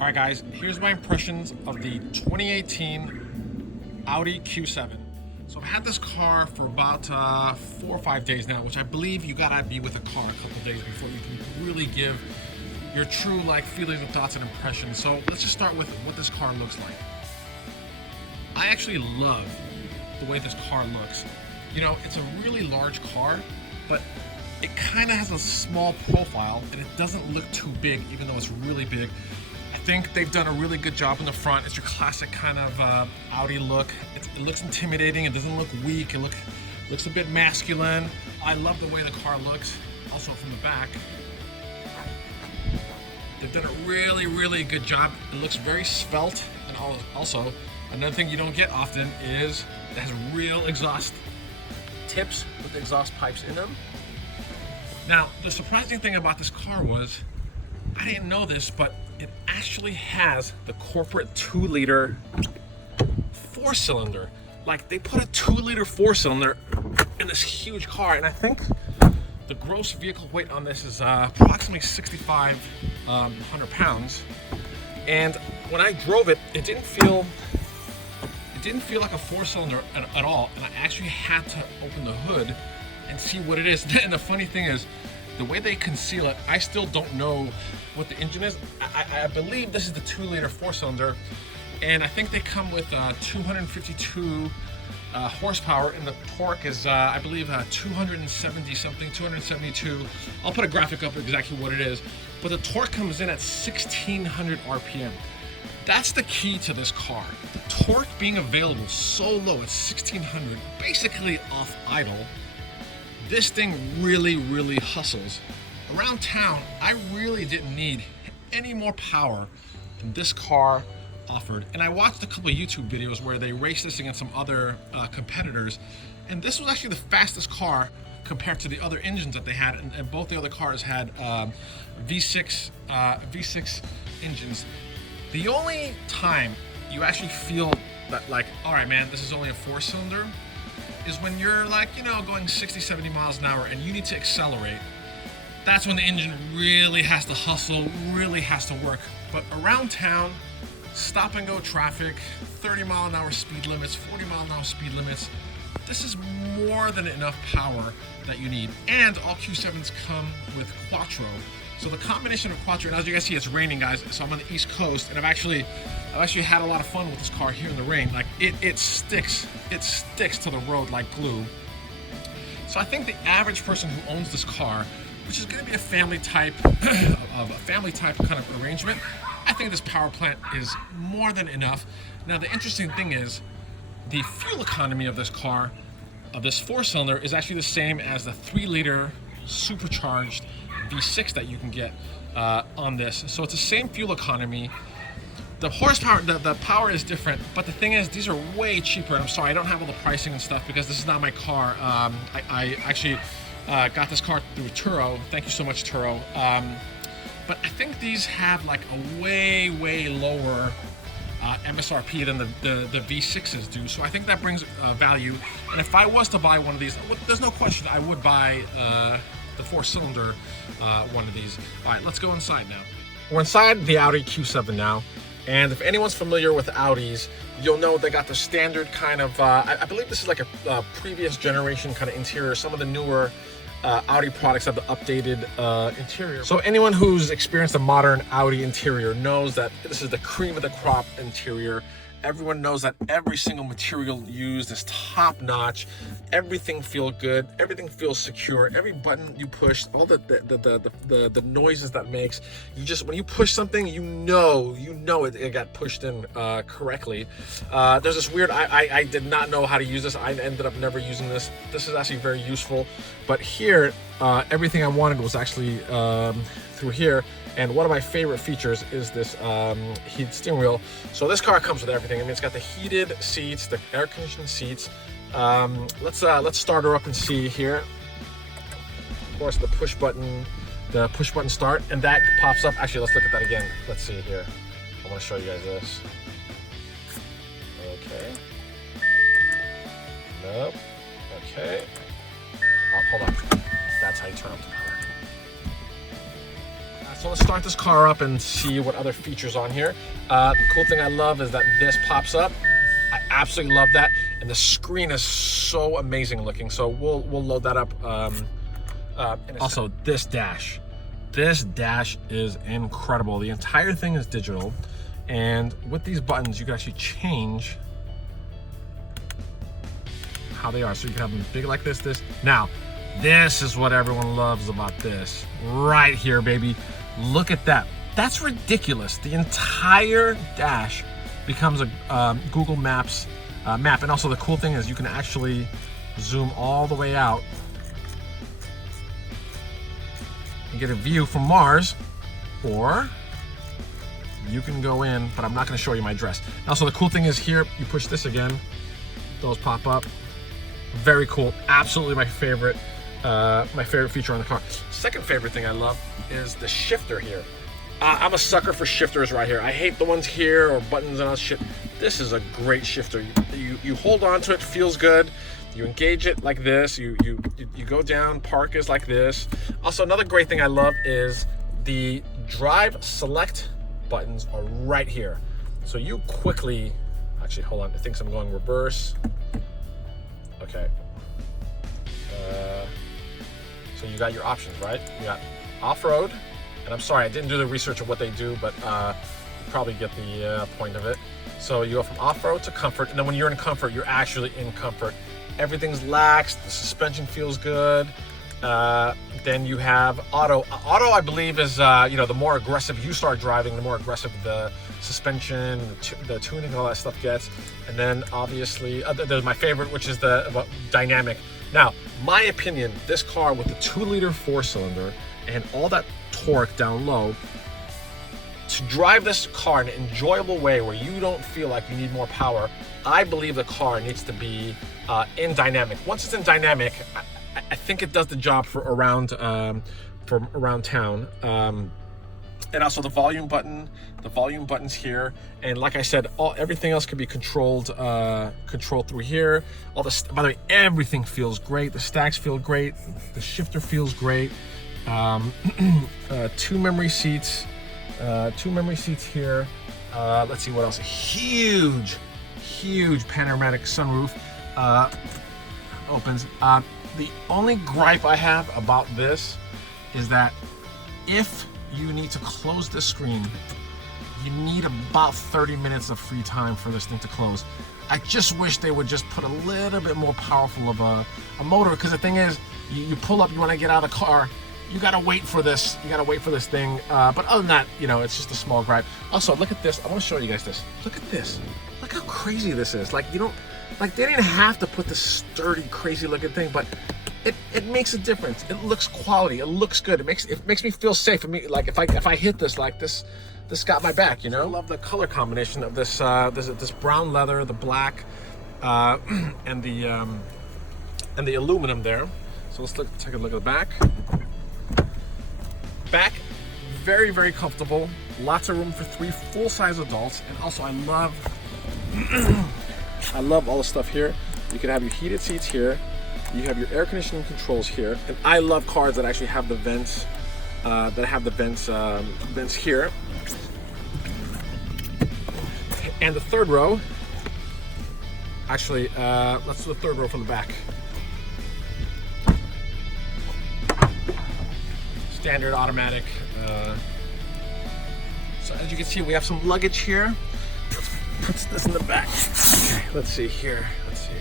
All right, guys, here's my impressions of the 2018 Audi Q7. So I've had this car for about 4 or 5 days now, which I believe you gotta be with a car a couple days before you can really give your true feelings and thoughts and impressions. So let's just start with what this car looks like. I actually love the way this car looks. You know, it's a really large car, but it kind of has a small profile and it doesn't look too big, even though it's really big. I think they've done a really good job in the front. It's your classic kind of Audi look. It looks intimidating. It doesn't look weak. It looks a bit masculine. I love the way the car looks. Also from the back, they've done a really, really good job. It looks very svelte, and also another thing you don't get often is it has real exhaust tips with the exhaust pipes in them. Now, the surprising thing about this car was, I didn't know this, but it actually has the corporate 2-liter 4-cylinder. Like, they put a 2-liter 4-cylinder in this huge car, and I think the gross vehicle weight on this is approximately 6,500 pounds. And when I drove it, it didn't feel like a 4-cylinder at all. And I actually had to open the hood and see what it is. And the funny thing is, the way they conceal it, I still don't know what the engine is. I believe this is the 2-liter 4-cylinder, and I think they come with 252 horsepower, and the torque is, I believe, 270 something, 272. I'll put a graphic up of exactly what it is, but the torque comes in at 1600 RPM. That's the key to this car. The torque being available so low at 1600, basically off idle. This thing really, really hustles. Around town, I really didn't need any more power than this car offered. And I watched a couple of YouTube videos where they raced this against some other competitors, and this was actually the fastest car compared to the other engines that they had, and both the other cars had V6 engines. The only time you actually feel that, like, all right, man, this is only a 4-cylinder, is when you're, like, you know, going 60, 70 miles an hour and you need to accelerate. That's when the engine really has to hustle, really has to work. But around town, stop and go traffic, 30 mile an hour speed limits, 40 mile an hour speed limits, this is more than enough power that you need. And all Q7s come with Quattro. So the combination of Quattro, and as you guys see, it's raining, guys, so I'm on the East Coast, and I've actually had a lot of fun with this car here in the rain. Like, it sticks to the road like glue. So I think the average person who owns this car, which is going to be a family type kind of arrangement, I think this power plant is more than enough. Now, the interesting thing is, the fuel economy of this car, of this 4-cylinder, is actually the same as the 3-liter supercharged V6 that you can get on this. So it's the same fuel economy. The horsepower, the power is different, but the thing is, these are way cheaper. And I'm sorry, I don't have all the pricing and stuff because this is not my car. I actually got this car through Turo. Thank you so much, Turo. But I think these have like a way lower MSRP than the V6s do. So I think that brings value. And if I was to buy one of these, there's no question I would buy the 4-cylinder one of these. All right, let's go inside now. We're inside the Audi Q7 now, and if anyone's familiar with Audis, you'll know they got the standard kind of, I believe this is like a previous generation kind of interior. Some of the newer Audi products have the updated interior. So anyone who's experienced a modern Audi interior knows that this is the cream of the crop interior. Everyone knows that every single material used is top notch. Everything feels good. Everything feels secure. Every button you push, all the noises that makes, when you push something, you know it got pushed in correctly. There's this weird, I did not know how to use this. I ended up never using this. This is actually very useful. But here, everything I wanted was actually through here. And one of my favorite features is this heated steering wheel. So this car comes with everything. I mean, it's got the heated seats, the air-conditioned seats. Let's start her up and see here. Of course, the push button start, and that pops up. Actually, let's look at that again. Let's see here. I want to show you guys this. Okay. Nope. Okay. Oh, hold on. That's how you turn up the power. So let's start this car up and see what other features on here. The cool thing I love is that this pops up. I absolutely love that, and the screen is so amazing looking. So we'll load that up. Also, this dash is incredible. The entire thing is digital, and with these buttons, you can actually change how they are. So you can have them big like this. Now, this is what everyone loves about this right here, baby. Look at that. That's ridiculous. The entire dash becomes a Google Maps map. And also the cool thing is you can actually zoom all the way out and get a view from Mars, or you can go in, but I'm not going to show you my address. Also, the cool thing is here, you push this again, those pop up. Very cool. Absolutely my favorite feature on the car. Second favorite thing I love is the shifter here. I'm a sucker for shifters right here. I hate the ones here or buttons and all shit. This is a great shifter. You hold on to it, feels good. You engage it like this. You go down. Park is like this. Also, another great thing I love is the drive select buttons are right here. So you quickly, actually, hold on. It thinks I'm going reverse. Okay. So you got your options, right? You got off-road, and I'm sorry, I didn't do the research of what they do, but you probably get the point of it. So you go from off-road to comfort, and then when you're in comfort, you're actually in comfort. Everything's lax, the suspension feels good. Then you have auto. Auto, I believe, is the more aggressive you start driving, the more aggressive the suspension, the tuning, and all that stuff gets. And then obviously, there's my favorite, which is the dynamic. Now, my opinion, this car with the 2-liter 4-cylinder and all that torque down low, to drive this car in an enjoyable way where you don't feel like you need more power, I believe the car needs to be in dynamic. Once it's in dynamic, I think it does the job for around town. And also the volume buttons here, and like I said, everything else can be controlled through here. By the way, everything feels great. The stacks feel great. The shifter feels great. 2 memory seats. 2 memory seats here. Let's see what else. Huge panoramic sunroof opens. The only gripe I have about this is that if you need to close the screen, you need about 30 minutes of free time for this thing to close. I just wish they would just put a little bit more powerful of a motor, because the thing is, you pull up, you want to get out of the car, you gotta wait for this. You gotta wait for this thing. But other than that, it's just a small gripe. Also, look at this. I want to show you guys this. Look at this. Look how crazy this is. Like, they didn't have to put this sturdy, crazy looking thing, but it makes a difference. It looks quality. It looks good. It makes me feel safe. Like if I hit this, like this got my back. I love the color combination of this this brown leather, the black, and the aluminum there. So let's take a look at the back. Back, very, very comfortable. Lots of room for 3 full-size adults, and also I love all the stuff here. You can have your heated seats here. You have your air conditioning controls here, and I love cars that actually have the vents, vents here. And the third row, actually, let's do the third row from the back. Standard automatic. So as you can see, we have some luggage here. Let's put this in the back. Okay, let's see here. Let's see.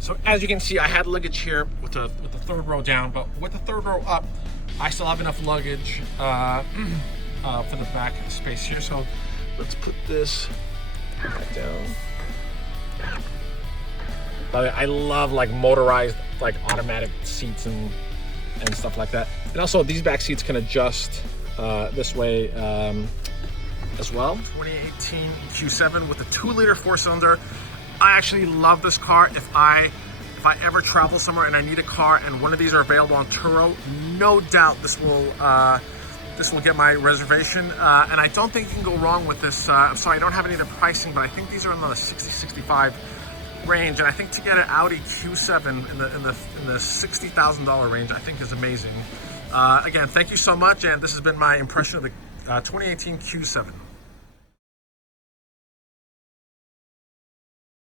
So as you can see, I had luggage here with the third row down, but with the third row up, I still have enough luggage for the back space here. So let's put this back down. By the way, I love like motorized, like automatic seats and stuff like that. And also these back seats can adjust this way as well. 2018 Q7 with a 2-liter 4-cylinder. I actually love this car. If I if I ever travel somewhere and I need a car and one of these are available on Turo, no doubt this will get my reservation. And I don't think you can go wrong with this. I'm sorry, I don't have any of the pricing, but I think these are in the 60-65 range, and I think to get an Audi Q7 in the $60,000 range, I think is amazing. Again, thank you so much, and this has been my impression of the 2018 Q7.